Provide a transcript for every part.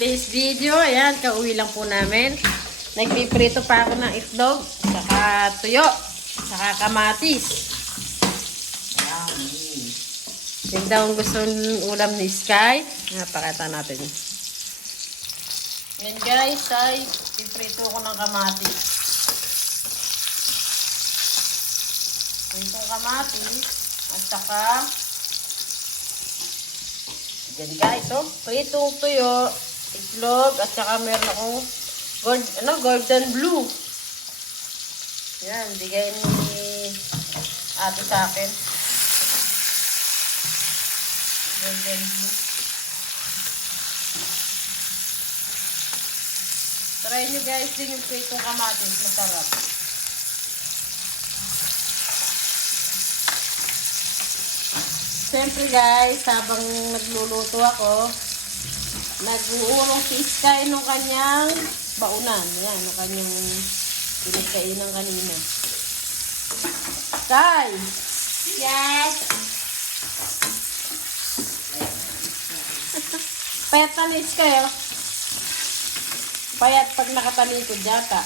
today's video. Ayan, kauwi lang po namin. Nagpiprito pa ako ng itlog, saka tuyo, saka kamatis. Yung daw ang gusto ulam ni Sky. Napakita natin. Yan guys, ay piprito ko ng kamatis. Itong kamatis at saka yan guys, oh, pritong tuyo, itlog, at saka meron akong golden blue. Yan, bigay ni ate sa akin. Golden blue. Try nyo guys din yung pritong kamatis, masarap. Siyempre guys, habang nagluluto ako, nag-uulong si Sky nung kanyang baunan. Yan, nung kanyang pinagkainan kanina. Sky! Yes! Payat na ni Sky, oh. Payat pag nakatalikod yata.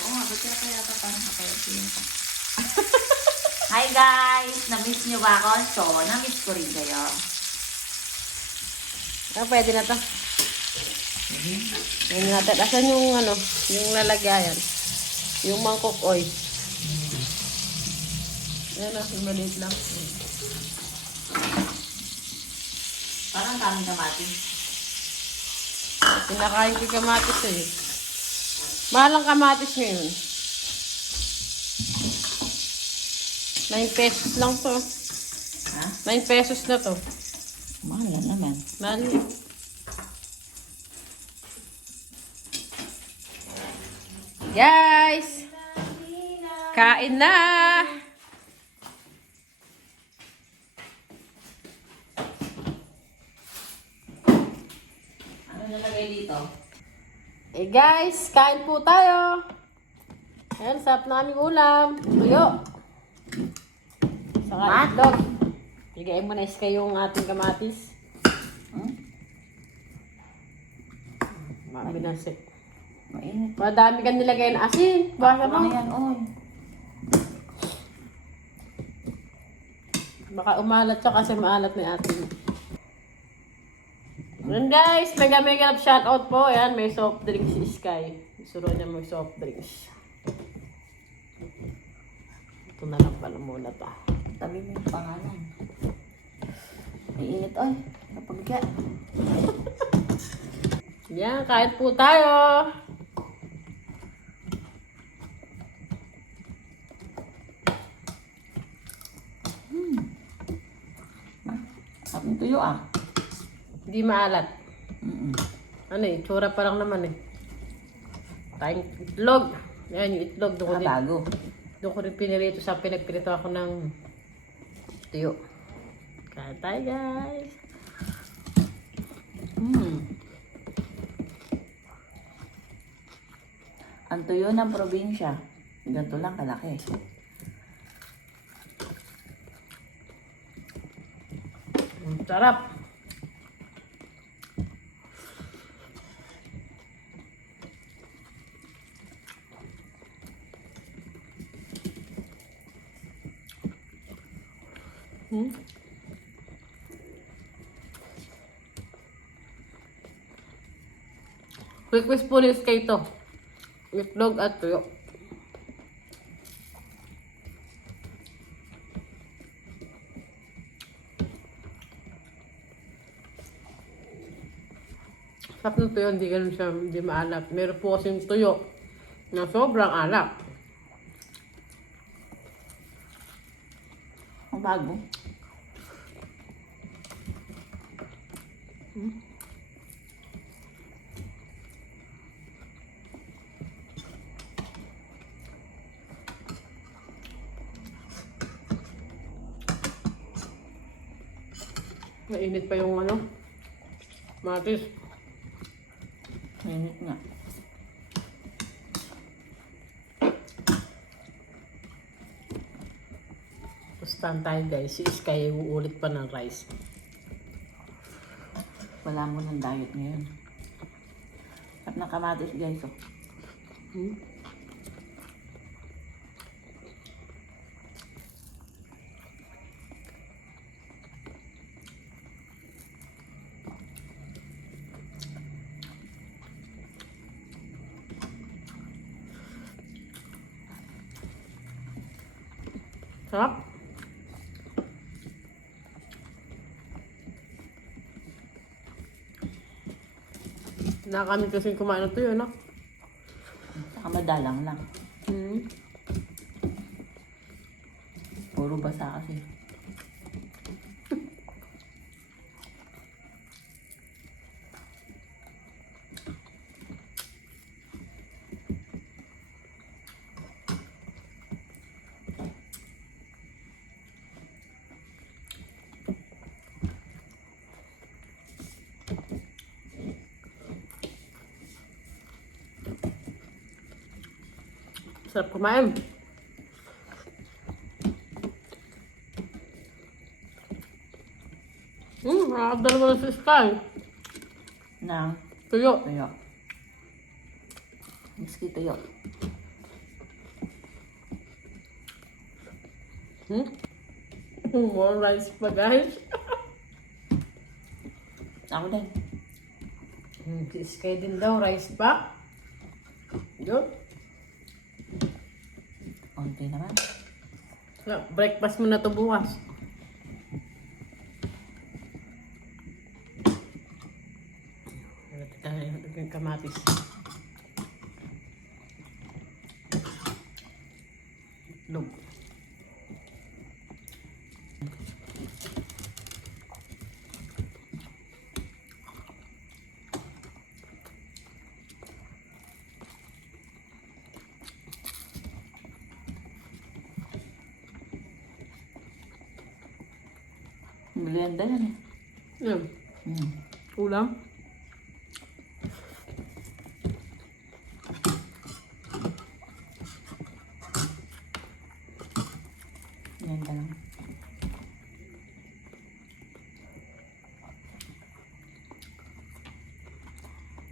Oo nga, ba't kaya kaya pa parang kapayat yun? Hi guys! Na-miss nyo ba ako? So, na-miss ko rin kayo. Ah, pwede na to. Yan natin. Asan yung ano, yung lalagyan? Yung mangkok oil. Yan na, yung maliit lang. Parang kaming kamatis. Pinakain ko kamatis eh. Mahal ang kamatis ngayon. 9 pesos lang to. Ha? 9 pesos na to. Mahal yan naman. Mahal yun. Guys! Kain na! Ano nalagay dito? Eh guys, kain po tayo. Ayan, sarap na aming ulam. Tuyo. Saka itlog. Bigayin mo na Sky yung ating kamatis. Mabinasik. Mainit. Madami ka nilagay na asin. Baka Ano mo. yan, oy? Baka umalat siya kasi maalat na atin. Ayan guys, mega shoutout po. Ayan, may soft drinks si Sky. Suro niya may soft drinks. Ito na lang pala muna to. Tabi mo yung pangalan. Mainit, oy. Napagka. Yan, kain po tayo. Sabi ng tuyo ah. Hindi maalat. Mm-mm. Ano eh, tsura pa lang naman eh. Tayong itlog. Yan, yung itlog. Bago. Doon ko rin pinirito sa pinagpirito ako ng tuyo. Kain tayo guys. Ang tuyo ng probinsya. Ganito lang kalaki. Sarap. Request po ni Sky to. Itlog at tuyo. Sarap ng tuyo, hindi ganun siya, hindi maalat. Meron po kasing tuyo na sobrang alap. Ang bago. Mainit pa yung ano, matis. Mainit nga. Pustahan tayo guys. Si Sky uulit pa ng rice. Wala mo ng diet ngayon. Sarap ng kamatis guys. Oh. Hmm. Sarap. Nakakamit kasi kumain na ito yun, no? Saka madalang lang. Hmm. Puro basa kasi. Sarap kumain. Nakakadala mo na si Sky. Nang Tuyo. tuyo. Miski tuyo. More rice pa, guys. Ako din. Si Sky din daw, rice pa. Yun. Konti naman. Breakfast mo na to bukas. Yung kamatis. Itlog. Merienda yan eh. Yan. Mm. Ulam. Merienda lang.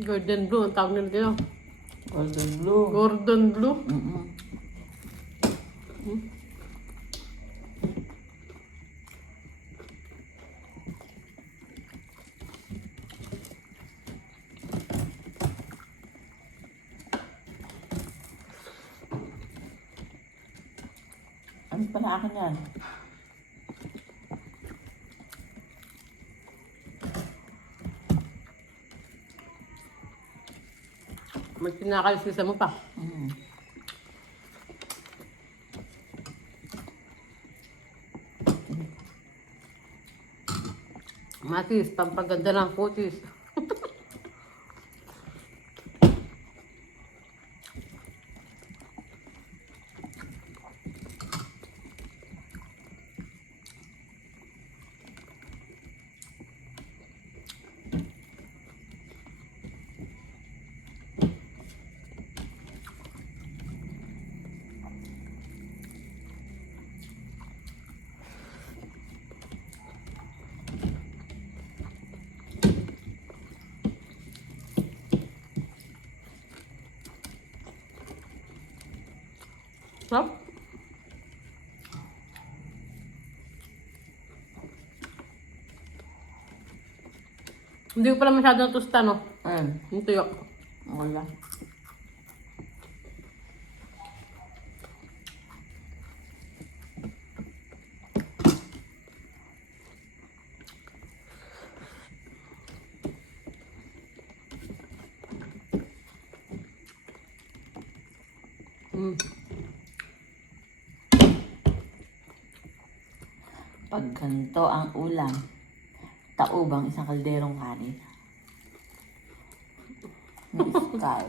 Golden blue. Ang tawag nila dito. Golden blue. Gordon blue. Mm-mm. Ano pala akin yan? May kinakalis mo pa. Mm. Matis, pampaganda ng kutis. Sarap. Hindi ko pala masyadong tusta, no? Ayun. Yung tuyo. Okay lang. Mm. Pag ganito ang ulam, taubang isang kalderong kanin. Ni Sky.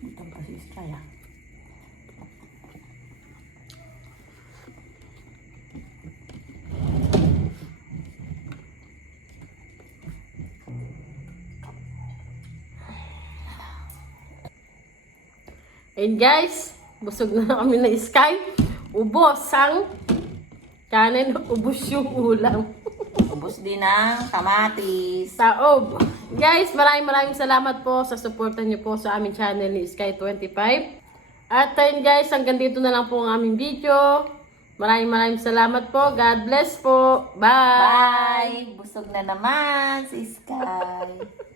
Gutom pa si Sky ah. And guys, busog na kami na Sky. Ubos ang kanin, ubos yung ulam. Ubus din ang kamatis. Taob. Guys, maraming salamat po sa suporta niyo po sa aming channel ni Sky25. At ayun guys, hanggang dito na lang po ang aming video. Maraming salamat po. God bless po. Bye! Bye! Busog na naman si Sky.